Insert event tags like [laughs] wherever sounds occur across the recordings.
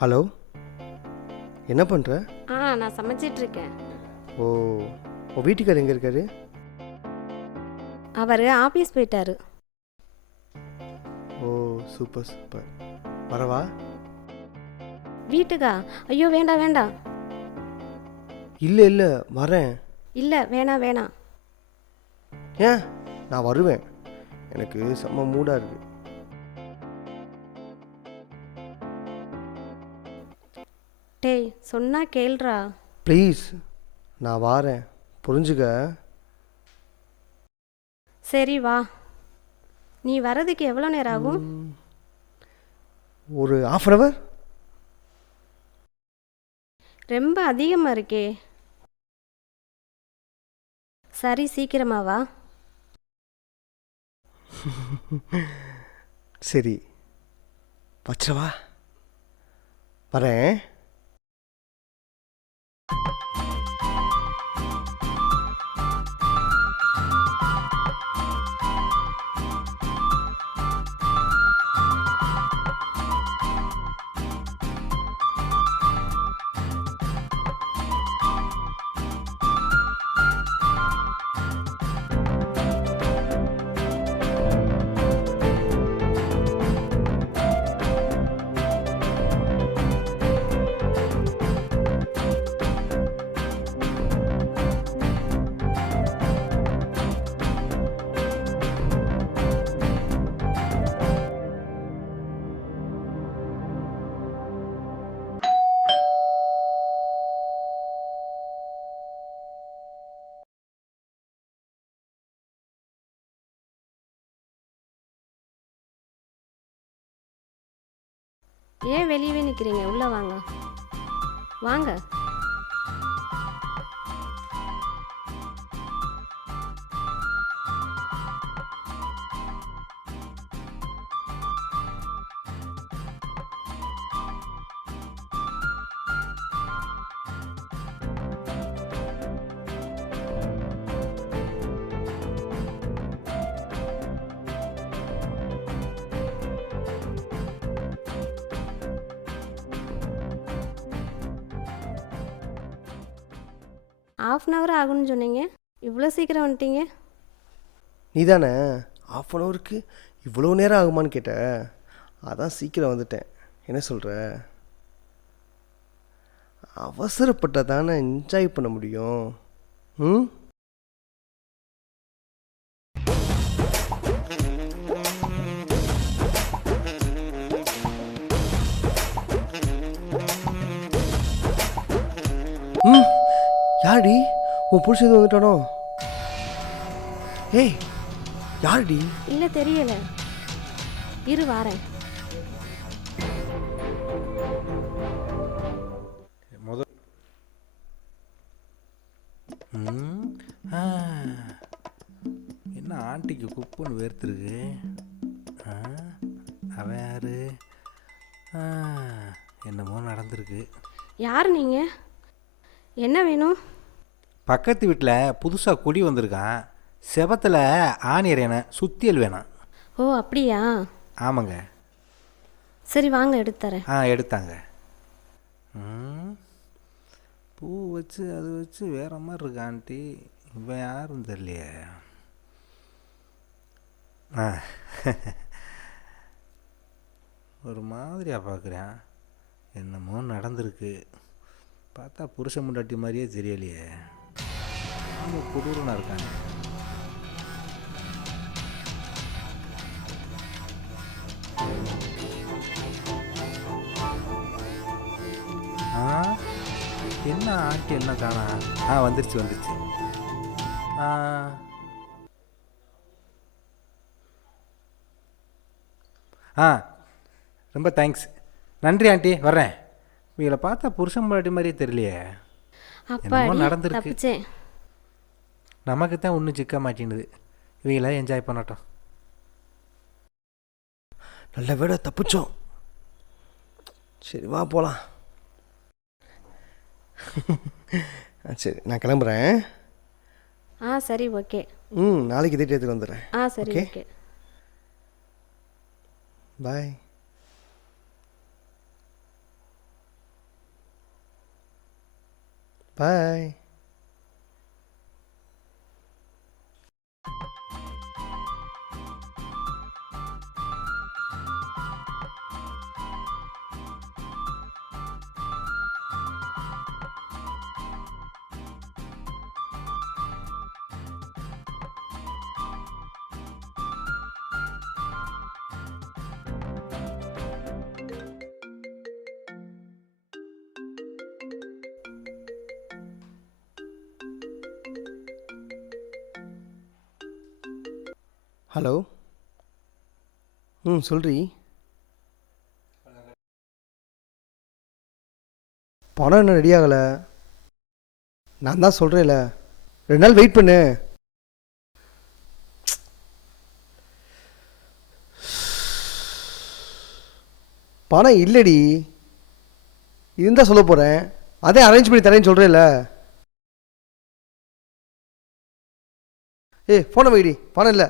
Hello? என்ன பண்ணுற ஆ நான் சமைச்சிட்டு இருக்கேன் ஓ உன் வீட்டுக்கார் எங்கே இருக்காரு? அவர் ஆஃபீஸ் போயிட்டாரு. Oh super super. வரவா? வீட்டுக்கா? ஐயோ வேண்டாம் வேண்டாம் இல்லை இல்லை வரேன். இல்லை வேணாம் வேணாம் ஏன்? நான் வருவேன். எனக்கு செம்ம மூடாக இருக்கு. சொன்னா கேள்றா. ப்ளீஸ் நான் வாரேன். புரிஞ்சுக்க? சரி வா. நீ வரதுக்கு எவ்வளோ நேரம் ஆகும்? ஒரு ஆஃப் அன் ஹவர் ரொம்ப அதிகமாக இருக்கே. சரி சீக்கிரமா வா. [laughs] சரி. வச்சிரவா வரேன். ஏன் வெளியவே நிற்கிறீங்க உள்ளே வாங்க. வாங்க. ஆஃப் அன் ஹவர் ஆகும்னு சொன்னீங்க. இவ்வளோ சீக்கிரம் வந்துட்டீங்க. நீ தானே ஆஃப் அன் ஹவருக்கு இவ்வளோ நேரம் ஆகுமான்னு கேட்ட. அதான் சீக்கிரம் வந்துட்டேன். என்ன சொல்கிற அவசரப்பட்டால் தானே என்ஜாய் பண்ண முடியும். ம் ம்? யாருடி? உன் புருஷன் வந்துட்டானோ? ஏய் யாருடி? இல்லை தெரியல. இரு வாரேன். முதல் ம், ஆ. என்ன ஆண்டிக்கு குப்புன்னு வேர்த்துருக்கு? ஆ, அவன் யாரு? ஆ, என்னமோ நடந்திருக்கு. யார் நீங்கள் என்ன வேணும்? பக்கத்து வீட்டில் புதுசாக குடி வந்திருக்கான். செபத்தில் ஆணியர் என சுத்தியல் வேணாம். ஓ அப்படியா? ஆமாங்க. சரி வாங்க எடுத்து தரேன். ஆ எடுத்தாங்க. ம், பூ வச்சு அது வச்சு வேற மாதிரி இருக்கு ஆண்டி. இவன் யாரும் தெரியலையே. ஆ. ஒரு மாதிரியா பார்க்குறேன் என்னமோ நடந்திருக்கு. பார்த்தா புருஷ முண்டாட்டி மாதிரியே தெரியலையே. ரொம்ப குடூரனா இருக்காங்க. ஆ? என்ன ஆண்டி என்ன காணா? ஆ வந்துருச்சு வந்துருச்சு. ஆ. ஆ ரொம்ப தேங்க்ஸ் நன்றி ஆண்டி வர்றேன். இவங்களை பார்த்தா புருஷன் முன்னாடி மாதிரியே தெரியலையே. அப்பாடி நடந்திருக்கு. நமக்கு தான் ஒன்றும் சிக்க மாட்டேங்குது. இவங்கள என்ஜாய் பண்ணட்டும். நல்ல விட தப்பிச்சோம். சரி வா போகலாம் சரி நான் கிளம்புறேன். ஆ சரி ஓகே. ம் நாளைக்கு இதே டேத்துக்கு வந்துடுறேன். ஆ சரி ஓகே. பாய். பாய். ஹலோ. ம் சொல்றி. பணம் இன்னும் ரெடி ஆகலை? நான் தான் சொல்கிறேன்ல ரெண்டு நாள் வெயிட் பண்ணு. பணம் இல்லைடி. இருந்தால் சொல்ல போகிறேன் அதே அரேஞ்ச் பண்ணி தரேன்னு சொல்கிறேன்ல ஏய் ஃபோனை வைடி. பணம் இல்லை.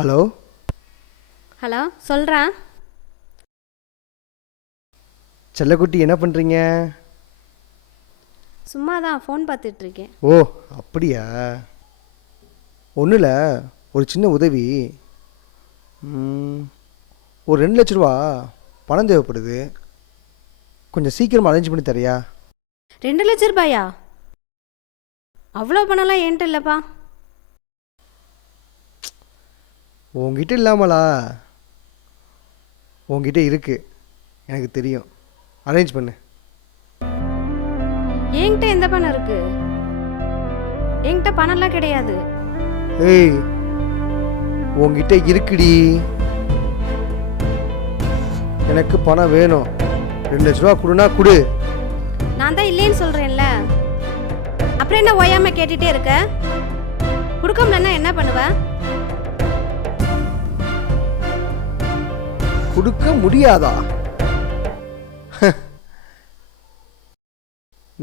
ஹலோ ஹலோ சொல்கிறா செல்லக்குட்டி என்ன பண்ணுறீங்க சும்மா தான் ஃபோன் பார்த்துட்ருக்கேன். ஓ அப்படியா? ஒன்றும் இல்லை ஒரு சின்ன உதவி. ம், ஒரு ரெண்டு லட்ச ரூபா பணம் தேவைப்படுது. கொஞ்சம் சீக்கிரமாக அரேஞ்ச் பண்ணி தரியா? ரெண்டு லட்ச ரூபாயா? அவ்வளோ பணம்லாம் என்கிட்ட இல்லைப்பா. உங்ககிட்ட இல்லாமலா? உங்ககிட்ட இருக்கு. எனக்கு தெரியும். அரேஞ்ச் பண்ணு. என்கிட்ட எந்த பணம் இருக்கு? என்கிட்ட பணம்லாம் கிடையாது. ஏய் உங்ககிட்ட இருக்குடி. எனக்கு பணம் வேணும். ரெண்டு லட்ச ரூபா கொடுனா கொடு. நான் தான் இல்லைன்னு சொல்கிறேன்ல அப்புறம் என்ன ஓயாம கேட்டுட்டே இருக்க? கொடுக்க முடியலன்னா என்ன பண்ணுவ? கொடுக்க முடியாதா?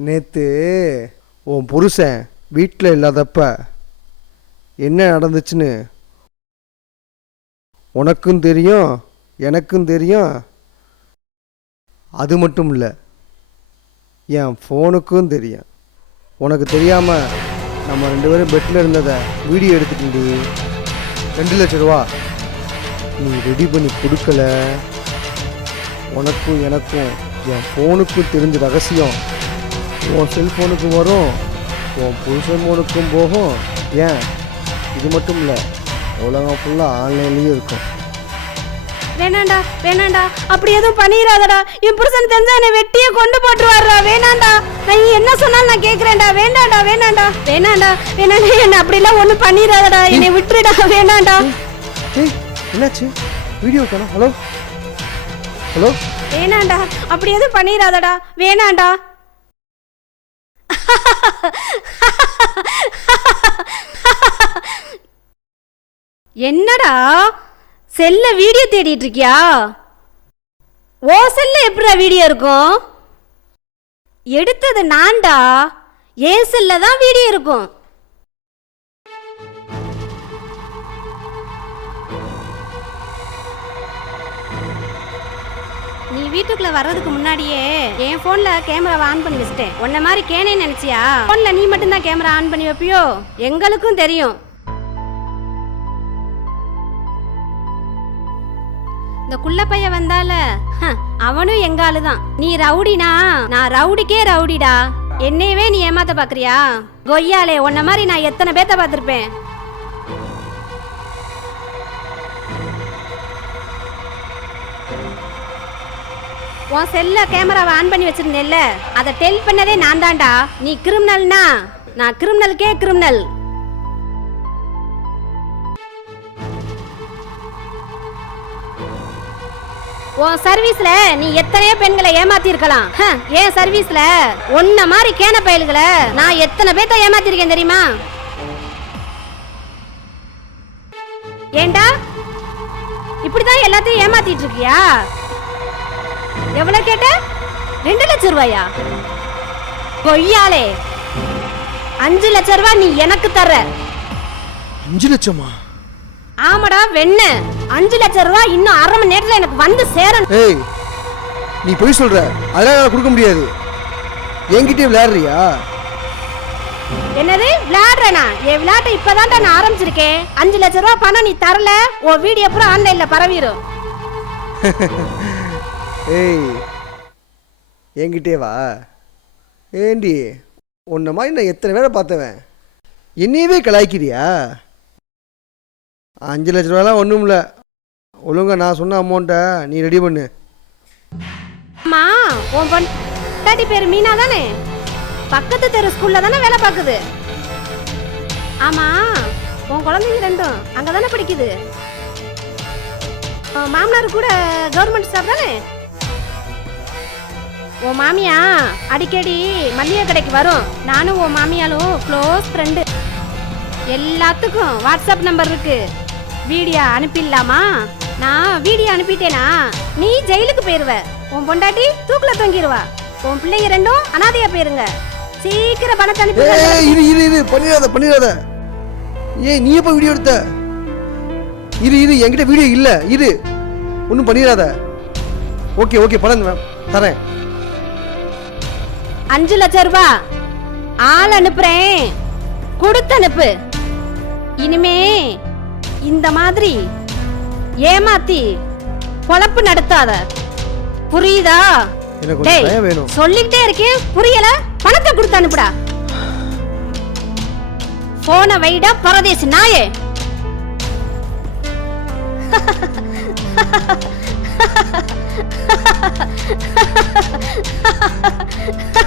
நேத்து உன் புருஷன் வீட்டில் இல்லாதப்ப என்ன நடந்துச்சுன்னு உனக்கும் தெரியும் எனக்கும் தெரியும். அது மட்டும் இல்லை என் ஃபோனுக்கும் தெரியும். உனக்கு தெரியாமல் நம்ம ரெண்டு பேரும் பெட்டில் இருந்ததை வீடியோ எடுத்துக்கிண்டி ரெண்டு லட்ச ரூபா. நீ ரெடி பண்ணி கொடுக்கல. உனக்கும் எனக்கும் என் ஃபோனுக்கும் தெரிஞ்ச ரகசியம். உன் செல்ஃபோனுக்கும் வரும். உன் புருஷன் ஃபோனுக்கும் போகும். ஏன்? இது மட்டும் இல்லை உலகம் ஃபுல்லாக ஆன்லைன்லேயும் இருக்கும். வேணாண்டா வேணாண்டா. அப்படி எதுவும் பண்ணிடாதடா என் புருஷன் தெரிஞ்சா என்னை வெட்டியே கொண்டு போட்டுருவாருடா. வேணாண்டா. நான் என்ன சொன்னாலும் நான் கேட்குறேன்டா வேண்டாண்டா வேணாண்டா. வேணாண்டா வேணாண்டா. என்ன அப்படிலாம் ஒன்றும் பண்ணிடாதடா என்னை விட்டுடுடா வேணாண்டா. என்னாச்சு? வீடியோ காணும். ஹலோ ஹலோ வேணாண்டா. அப்படி எதுவும் பண்ணிடாதடா. வேணாண்டா. என்னடா? செல்ல வீடியோ தேடிட்டு இருக்கியா? ஓ செல்ல எப்படிடா வீடியோ இருக்கும்? எடுத்தது நான்டா. ஏ செல்ல தான் வீடியோ இருக்கும். வீட்டுக்குள்ள வர்றதுக்கு முன்னாடியே என் போன்ல கேமராவை ஆன் பண்ணி வச்சிட்டேன். உன்ன மாதிரி கேனே நினைச்சியா? போன்ல நீ மட்டும்தான் கேமரா ஆன் பண்ணி வைப்பியோ? எங்களுக்கும் தெரியும். இந்த குள்ள பைய வந்தால ஹ, அவனும் எங்க ஆளுதான். நீ ரவுடினா? நான் ரவுடிக்கே ரவுடிடா. என்னையவே நீ ஏமாத்த பாக்குறியா? கொய்யாலே உன்ன மாதிரி நான் எத்தனை பேத்த பாத்திருப்பேன் உன் செல்ல கேமராவை ஆன் பண்ணி வச்சிருந்தேல்ல அதை டெல் பண்ணதே நான் தான்டா நீ கிரிமினல்னா நான் கிரிமினலுக்கே கிரிமினல் உன் சர்வீஸ்ல நீ எத்தனையோ பெண்களை ஏமாத்தி இருக்கலாம் ஏன் சர்வீஸ்ல ஒன்ன மாதிரி கேன பயல்களை நான் எத்தனை பேர்த்த ஏமாத்திருக்கேன் தெரியுமா? ஏண்டா? இப்படிதான் எல்லாத்தையும் ஏமாத்திட்டு இருக்கியா? எவ்வளவு கேட்ட? ரெண்டு லட்சம் ரூபாயா? கொய்யாலே அஞ்சு லட்சம் ரூபாய் நீ எனக்கு தர அஞ்சு லட்சமா? ஆமாடா வெண்ண. அஞ்சு லட்சம் ரூபாய் இன்னும் அரை மணி நேரத்துல எனக்கு வந்து சேரணும். ஏய் நீ பொய் சொல்ற. அதெல்லாம் என்னால் கொடுக்க முடியாது. என்கிட்டயே விளையாடுறியா? என்னது? விளையாடுறேனா? என் விளையாட்டை இப்பதான்டா நான் ஆரம்பிச்சிருக்கேன். அஞ்சு லட்சம் ரூபாய் பணம் நீ தரல. உன் வீடியோ பூரா ஆன்லைன்ல பரவிடும் [laughs] ஏய் என்கிட்டே வா. ஏண்டி உன்ன மாதிரி நான் எத்தனை வேலை பார்த்தவன்? என்னையவே கலாய்க்கிறியா? அஞ்சு லட்ச ரூபாலாம் ஒன்றும் இல்லை. ஒழுங்க நான் சொன்ன அமௌண்ட்டை நீ ரெடி பண்ணு. அம்மா உன் பொண்டாட்டி பேர் மீனா தானே? பக்கத்து தெரு ஸ்கூல்ல தானே வேலை பார்க்குது? ஆமா உன் குழந்தைங்க ரெண்டும் அங்கே தானே படிக்குது மாமனார் கூட கவர்மெண்ட் ஸ்டாஃப் தானே? உன் மாமியா அடிக்கடி மல்லிகை கடைக்கு வரும். நானும் உன் மாமியாலும் க்ளோஸ் ஃப்ரெண்டு எல்லாத்துக்கும் வாட்ஸ்அப் நம்பர் இருக்கு. வீடியோ அனுப்பிடலாமா? நான் வீடியோ அனுப்பிட்டேனா? நீ ஜெயிலுக்கு போயிருவ. உன் பொண்டாட்டி தூக்குல தொங்கிடுவா உன் பிள்ளைங்க ரெண்டும் அனாதையா போயிருங்க. சீக்கிரம் பணத்தை அனுப்பி இரு இரு இரு. பண்ணிடாத பண்ணிடாத. ஏய் நீ எப்போ வீடியோ எடுத்த? இரு இரு. என்கிட்ட வீடியோ இல்லை. இரு. ஒன்றும் பண்ணிடாத. Okay okay. பணம் வே- தரேன். அஞ்சு லட்சம் ரூபாய் ஆள் அனுப்புறேன். கொடுத்து அனுப்பு. இனிமே இந்த மாதிரி ஏமாத்தி பொழப்பு நடத்தாத. புரியுதா? டேய் சொல்லிக்கிட்டே இருக்கேன். புரியல? பணத்தை கொடுத்து அனுப்புடா. போன வைடா பரதேசி நாயே. [laughs]